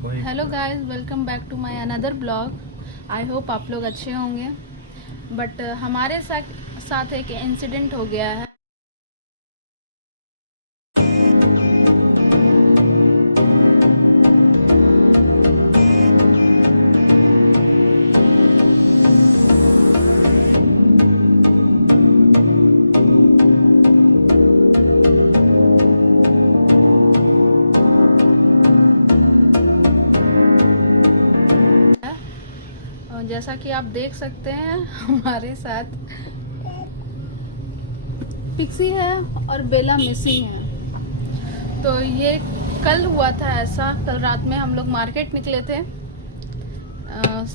Hello guys, welcome back to my another blog. I hope आप लोग अच्छे होंगे। बट हमारे साथ एक इंसिडेंट हो गया है। जैसा कि आप देख सकते हैं हमारे साथ पिक्सी है और बेला मिसिंग है। तो ये कल हुआ था ऐसा। कल रात में हम लोग मार्केट निकले थे,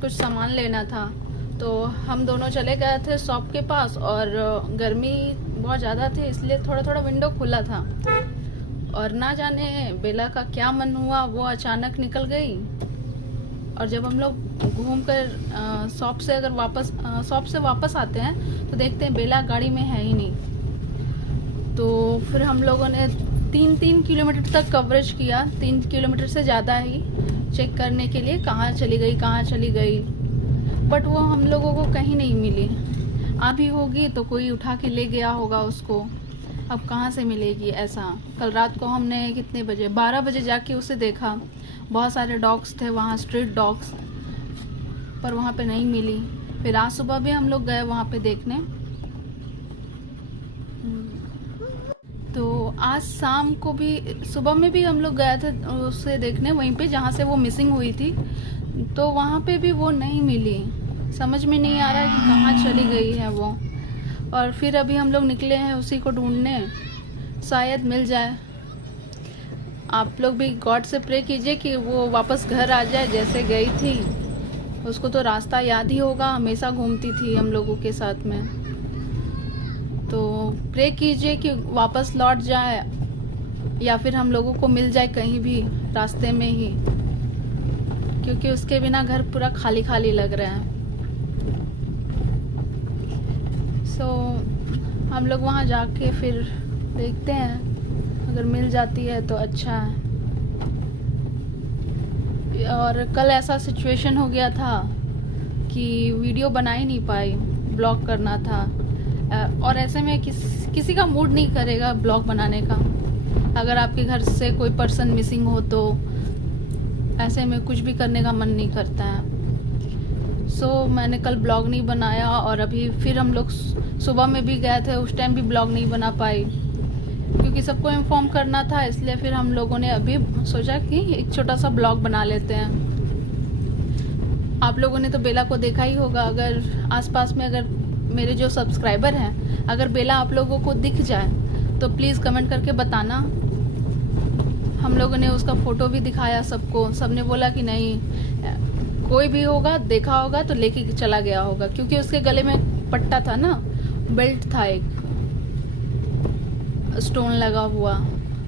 कुछ सामान लेना था। तो हम दोनों चले गए थे शॉप के पास, और गर्मी बहुत ज़्यादा थी इसलिए थोड़ा थोड़ा विंडो खुला था। और ना जाने बेला का क्या मन हुआ, वो अचानक निकल गई। और जब हम लोग घूम कर शॉप से वापस आते हैं तो देखते हैं बेला गाड़ी में है ही नहीं। तो फिर हम लोगों ने 3 किलोमीटर तक कवरेज किया, 3 किलोमीटर से ज़्यादा ही, चेक करने के लिए कहाँ चली गई। बट वो हम लोगों को कहीं नहीं मिली। अभी होगी तो कोई उठा के ले गया होगा उसको, अब कहाँ से मिलेगी ऐसा। कल रात को हमने कितने बजे, 12 बजे जाके उसे देखा। बहुत सारे डॉग्स थे वहाँ, स्ट्रीट डॉग्स, पर वहाँ पे नहीं मिली। फिर आज सुबह भी हम लोग गए वहाँ पे देखने। तो आज शाम को भी, सुबह में भी हम लोग गए थे उसे देखने, वहीं पे जहाँ से वो मिसिंग हुई थी। तो वहाँ पे भी वो नहीं मिली। समझ में नहीं आ रहा है कि कहाँ चली गई है वो। और फिर अभी हम लोग निकले हैं उसी को ढूंढने, शायद मिल जाए। आप लोग भी गॉड से प्रे कीजिए कि वो वापस घर आ जाए जैसे गई थी। उसको तो रास्ता याद ही होगा, हमेशा घूमती थी हम लोगों के साथ में। तो प्रे कीजिए कि वापस लौट जाए, या फिर हम लोगों को मिल जाए कहीं भी रास्ते में ही, क्योंकि उसके बिना घर पूरा खाली खाली लग रहा है। सो हम लोग वहाँ जाके फिर देखते हैं, अगर मिल जाती है तो अच्छा है। और कल ऐसा सिचुएशन हो गया था कि वीडियो बना ही नहीं पाई, ब्लॉग करना था। और ऐसे में किसी का मूड नहीं करेगा ब्लॉग बनाने का। अगर आपके घर से कोई पर्सन मिसिंग हो तो ऐसे में कुछ भी करने का मन नहीं करता है। सो मैंने कल ब्लॉग नहीं बनाया। और अभी फिर हम लोग सुबह में भी गए थे, उस टाइम भी ब्लॉग नहीं बना पाई क्योंकि सबको इन्फॉर्म करना था। इसलिए फिर हम लोगों ने अभी सोचा कि एक छोटा सा ब्लॉग बना लेते हैं। आप लोगों ने तो बेला को देखा ही होगा। अगर आसपास में, अगर मेरे जो सब्सक्राइबर हैं, अगर बेला आप लोगों को दिख जाए तो प्लीज़ कमेंट करके बताना। हम लोगों ने उसका फ़ोटो भी दिखाया सबको, सबने बोला कि नहीं, कोई भी होगा, देखा होगा तो लेके चला गया होगा, क्योंकि उसके गले में पट्टा था ना, बेल्ट था, एक स्टोन लगा हुआ।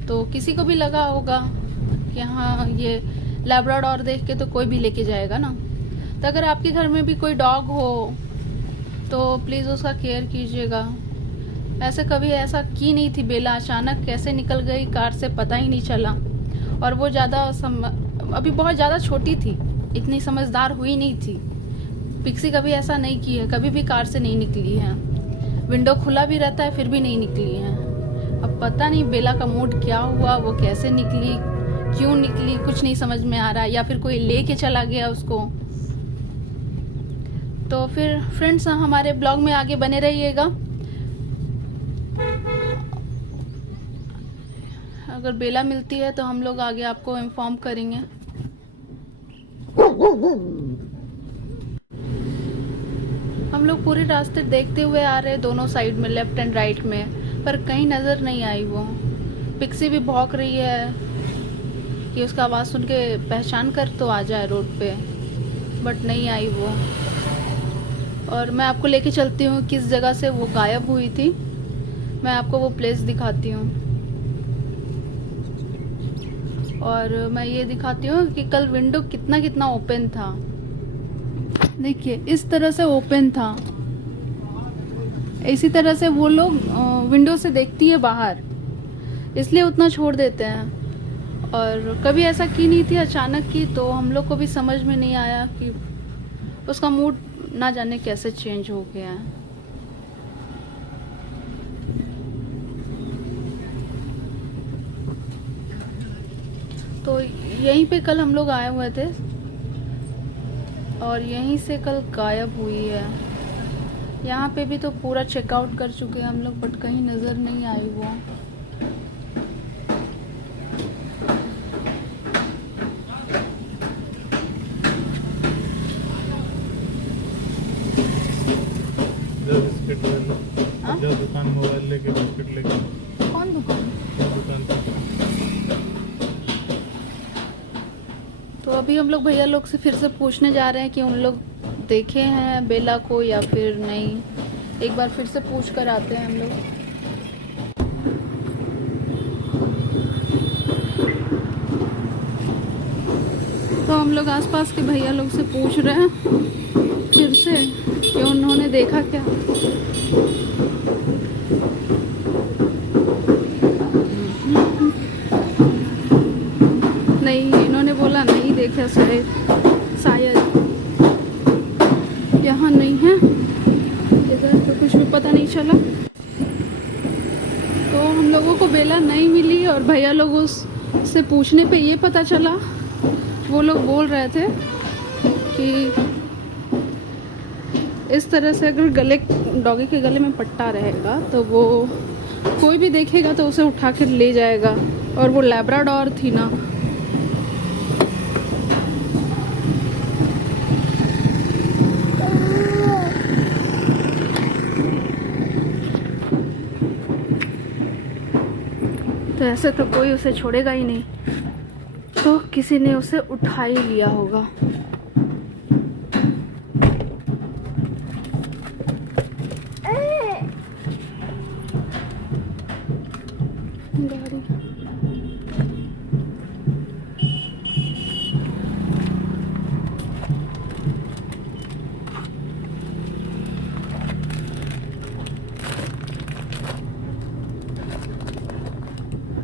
तो किसी को भी लगा होगा कि हाँ ये लैब्राडोर देख के तो कोई भी लेके जाएगा ना। तो अगर आपके घर में भी कोई डॉग हो तो प्लीज़ उसका केयर कीजिएगा। ऐसे कभी ऐसा की नहीं थी बेला, अचानक कैसे निकल गई कार से पता ही नहीं चला। और वो अभी बहुत ज़्यादा छोटी थी, इतनी समझदार हुई नहीं थी। पिक्सी कभी ऐसा नहीं की है, कभी भी कार से नहीं निकली है। विंडो खुला भी रहता है फिर भी नहीं निकली है। अब पता नहीं बेला का मूड क्या हुआ, वो कैसे निकली, क्यों निकली, कुछ नहीं समझ में आ रहा है, या फिर कोई लेके चला गया उसको। तो फिर फ्रेंड्स, हमारे ब्लॉग में आगे बने रहिएगा। अगर बेला मिलती है तो हम लोग आगे आपको इन्फॉर्म करेंगे। हम लोग पूरे रास्ते देखते हुए आ रहे, दोनों साइड में, लेफ्ट एंड राइट में, पर कहीं नज़र नहीं आई वो। पिक्सी भी भौंक रही है कि उसका आवाज़ सुन के पहचान कर तो आ जाए रोड पे, बट नहीं आई वो। और मैं आपको लेके चलती हूँ किस जगह से वो गायब हुई थी। मैं आपको वो प्लेस दिखाती हूँ, और मैं ये दिखाती हूँ कि कल विंडो कितना कितना ओपन था। देखिए इस तरह से ओपन था, इसी तरह से वो लोग विंडो से देखती है बाहर, इसलिए उतना छोड़ देते हैं। और कभी ऐसा की नहीं थी, अचानक की, तो हम लोग को भी समझ में नहीं आया कि उसका मूड ना जाने कैसे चेंज हो गया है। तो यहीं पे कल हम लोग आए हुए थे और यहीं से कल गायब हुई है। यहाँ पे भी तो पूरा चेकआउट कर चुके हैं हम लोग, बट कहीं नज़र नहीं आई वो। बिस्किट ले लो। जाओ दुकान, मोबाइल लेके बिस्किट लेके। कौन दुकान? दुकान पे। तो अभी हम लोग भैया लोग से फिर से पूछने जा रहे हैं कि उन लोग देखे हैं बेला को या फिर नहीं। एक बार फिर से पूछ कर आते हैं हम लोग। तो हम लोग आसपास के भैया लोग से पूछ रहे हैं फिर से कि उन्होंने देखा क्या। नहीं, इन्होंने बोला नहीं देखा, शायद यहाँ नहीं है, इधर तो कुछ भी पता नहीं चला। तो हम लोगों को बेला नहीं मिली और भैया लोग उससे पूछने पे ये पता चला, वो लोग बोल रहे थे कि इस तरह से अगर डॉगी के गले में पट्टा रहेगा तो वो कोई भी देखेगा तो उसे उठा कर ले जाएगा। और वो लैब्राडोर थी ना। तो ऐसे तो कोई उसे छोड़ेगा ही नहीं, तो किसी ने उसे उठा ही लिया होगा। गाड़ी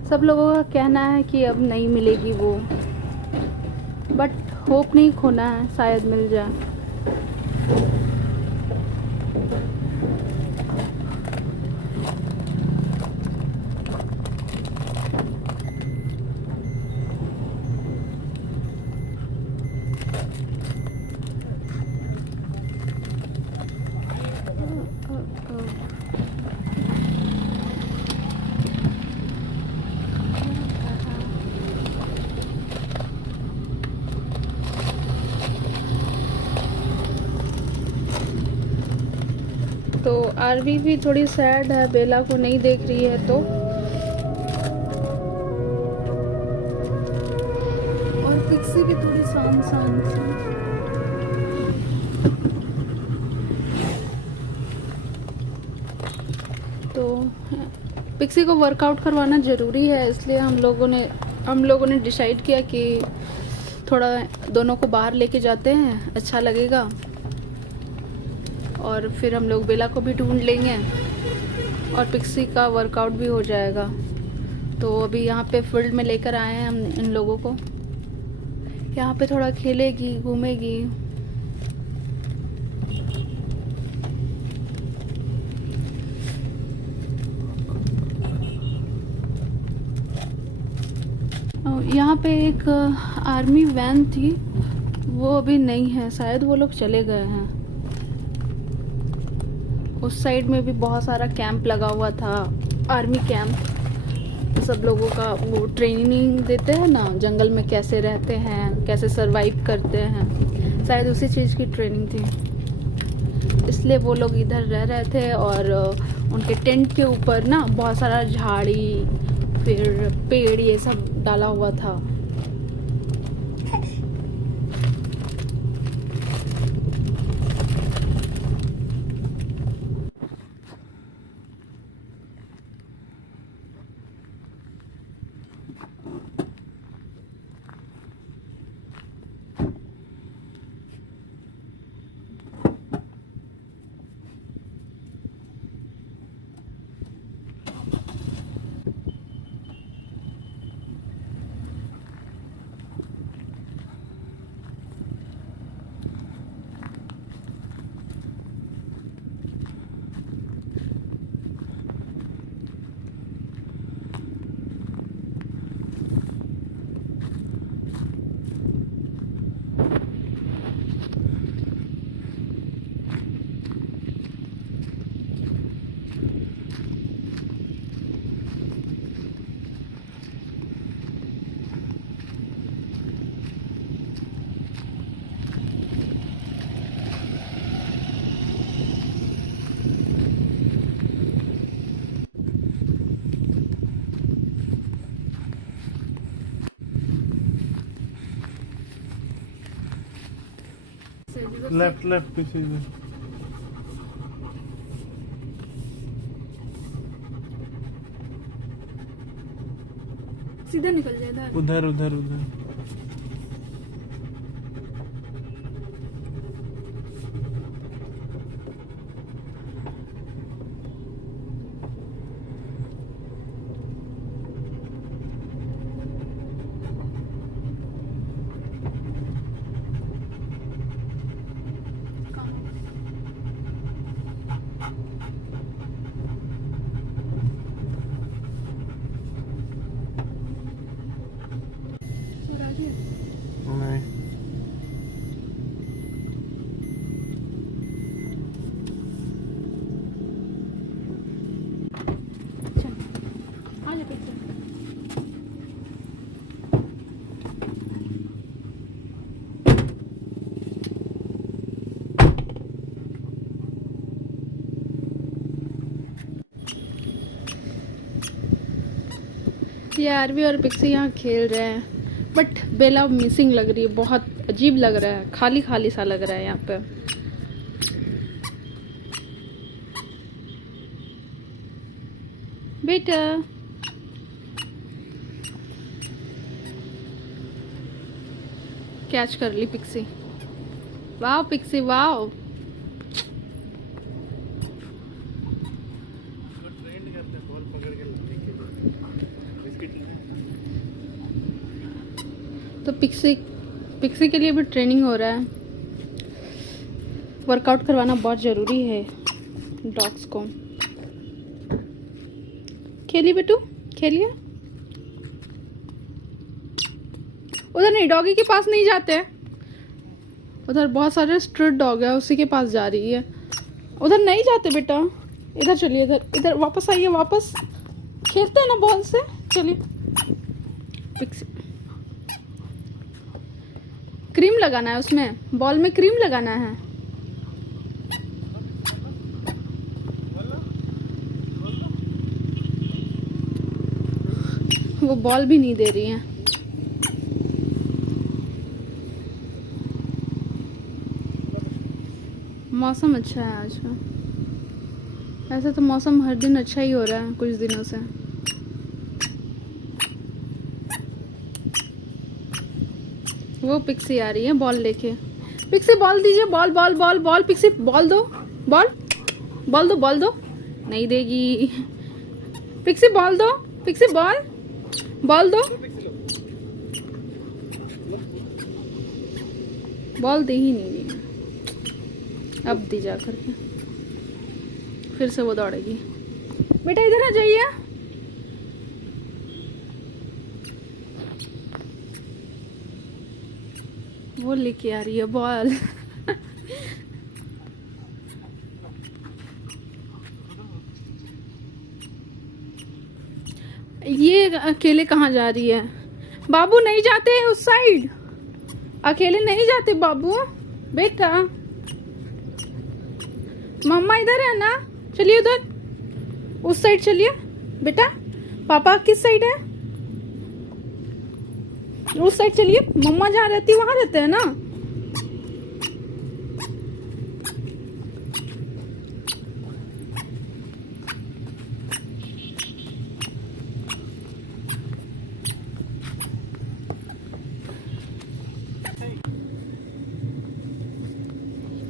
सब लोगों का कहना है कि अब नहीं मिलेगी वो, बट होप नहीं खोना है, शायद मिल जाए। तो आरवी भी थोड़ी सैड है, बेला को नहीं देख रही है तो। और पिक्सी भी थोड़ी शांत शांत सी। तो पिक्सी को वर्कआउट करवाना ज़रूरी है, इसलिए हम लोगों ने डिसाइड किया कि थोड़ा दोनों को बाहर लेके जाते हैं, अच्छा लगेगा। और फिर हम लोग बेला को भी ढूंढ लेंगे और पिक्सी का वर्कआउट भी हो जाएगा। तो अभी यहाँ पे फील्ड में लेकर आए हैं हम इन लोगों को। यहाँ पे थोड़ा खेलेगी, घूमेगी। यहाँ पे एक आर्मी वैन थी, वो अभी नहीं है, शायद वो लोग चले गए हैं। उस साइड में भी बहुत सारा कैंप लगा हुआ था, आर्मी कैंप। सब लोगों का वो ट्रेनिंग देते हैं ना, जंगल में कैसे रहते हैं, कैसे सरवाइव करते हैं, शायद उसी चीज़ की ट्रेनिंग थी, इसलिए वो लोग इधर रह रहे थे। और उनके टेंट के ऊपर ना बहुत सारा झाड़ी, फिर पेड़, ये सब डाला हुआ था। से लेफ्ट लेफ्ट पीछे से। सीधा निकल जाए इधर। उधर उधर उधर। उड़ा दिया। नहीं चल आ जा पीछे। ये आरवी और पिक्सी यहाँ खेल रहे हैं, बट बेला मिसिंग लग रही है, बहुत अजीब लग रहा है, खाली खाली सा लग रहा है यहाँ पे। बेटा कैच कर ली पिक्सी। वाह पिक्सी वाह। ट्रेंड करते हैं बॉल पकड़ के लाने के लिए। बिस्किट लेना है ना। तो पिक्सी के लिए भी ट्रेनिंग हो रहा है। वर्कआउट करवाना बहुत ज़रूरी है डॉग्स को। खेलिए बेटू खेलिए। उधर नहीं, डॉगी के पास नहीं जाते। उधर बहुत सारे स्ट्रीट डॉग है, उसी के पास जा रही है। उधर नहीं जाते बेटा, इधर चलिए, इधर इधर वापस आइए, वापस खेलते हैं ना बॉल से। चलिए पिक्सी, क्रीम लगाना है उसमें, बॉल में क्रीम लगाना है। वो बॉल भी नहीं दे रही है। मौसम अच्छा है आज का। ऐसे तो मौसम हर दिन अच्छा ही हो रहा है कुछ दिनों से। वो पिक्सी आ रही है बॉल लेके। पिक्सी बॉल दीजिए, ball ball ball ball. Pixie ball दो, बॉल बॉल दो, बॉल दो। नहीं देगी। पिक्सी बॉल दो, पिक्सी बॉल बॉल दो। बॉल दे ही नहीं रही है। अब दी जा करके फिर से वो दौड़ेगी। बेटा इधर आ जाइए। वो लेके आ रही है बॉल। ये अकेले कहाँ जा रही है? बाबू नहीं जाते उस साइड, अकेले नहीं जाते बाबू। बेटा मम्मा इधर है ना, चलिए उधर उस साइड चलिए बेटा। पापा किस साइड है? उस साइड चलिए, मम्मा जहाँ रहती वहां रहते हैं ना।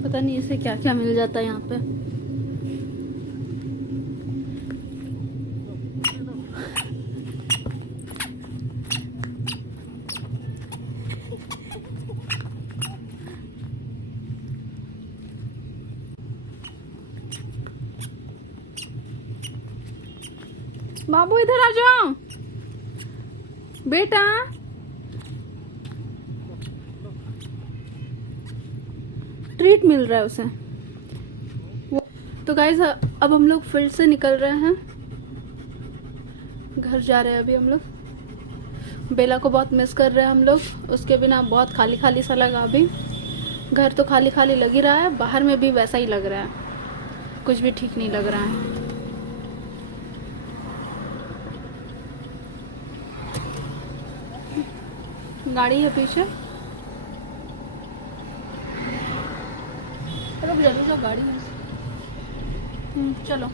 पता नहीं इसे क्या क्या मिल जाता है यहाँ पे। बाबू इधर आ जाओ बेटा। ट्रीट मिल रहा है उसे। तो गाइस अब हम लोग फील्ड से निकल रहे हैं, घर जा रहे हैं अभी हम लोग। बेला को बहुत मिस कर रहे हैं हम लोग, उसके बिना बहुत खाली खाली सा लगा। अभी घर तो खाली खाली लग ही रहा है, बाहर में भी वैसा ही लग रहा है, कुछ भी ठीक नहीं लग रहा है। गाड़ी है पीछे। रुक जा गाड़ी है। चलो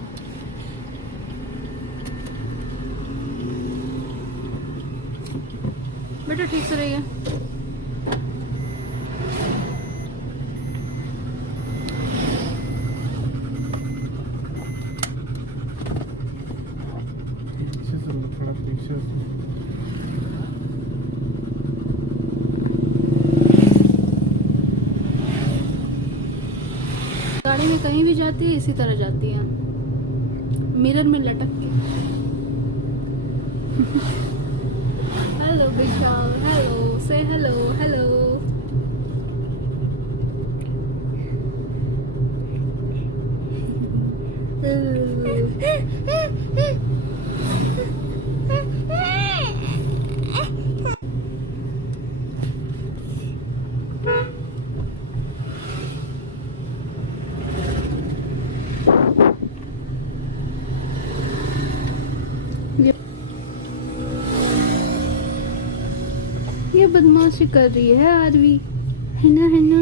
बेटा ठीक से रहिए। पीछे से थोड़ा पीछे से। गाड़ी में कहीं भी जाती है इसी तरह जाती है, मिरर में लटक के। हेलो विशाल, हेलो, से हेलो हेलो। ये बदमाशी कर रही है आरवी, है ना, है ना।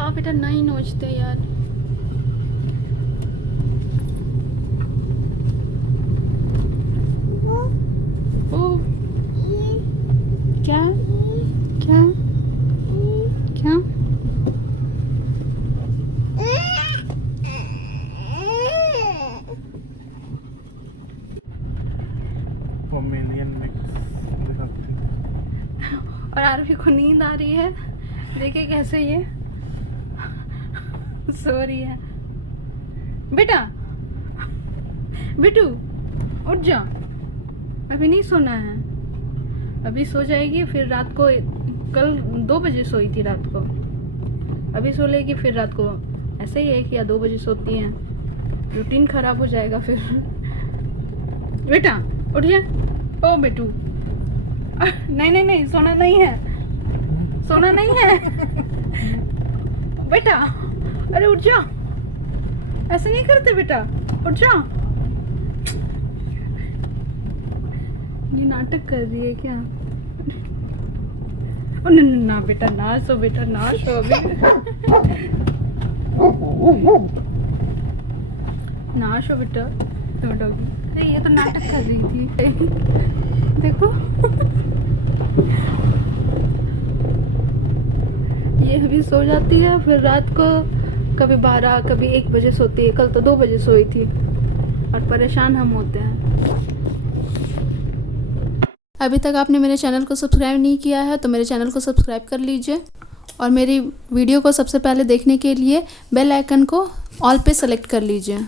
आप बेटा नहीं नोचते यार। ओ क्या क्या क्या? पोमेलियन मिक्स दिखाती है। और आरवी को नींद आ रही है, देखिए कैसे ये सो रही है। बेटा बिटू उठ जा, अभी नहीं सोना है, अभी सो जाएगी फिर रात को। कल 2 बजे सोई थी रात को, अभी सो लेगी फिर रात को ऐसे ही 1 या 2 बजे सोती हैं, रूटीन खराब हो जाएगा फिर। बेटा उठ जा। ओ बेटू नहीं नहीं नहीं, सोना नहीं है, सोना नहीं है बेटा। अरे उठ जा, ऐसे नहीं करते बेटा, उठ जा। ये नाटक कर रही है क्या? ओ ना ना बेटा, ना सो बेटा, ना सो अभी। ना सो बेटा, तो डॉगी। ये तो नाटक कर रही थी देखो। ये अभी सो जाती है फिर रात को कभी 12 कभी 1 बजे सोती है। कल तो 2 बजे सोई थी और परेशान हम होते हैं। अभी तक आपने मेरे चैनल को सब्सक्राइब नहीं किया है तो मेरे चैनल को सब्सक्राइब कर लीजिए और मेरी वीडियो को सबसे पहले देखने के लिए बेल आइकन को ऑल पे सेलेक्ट कर लीजिए।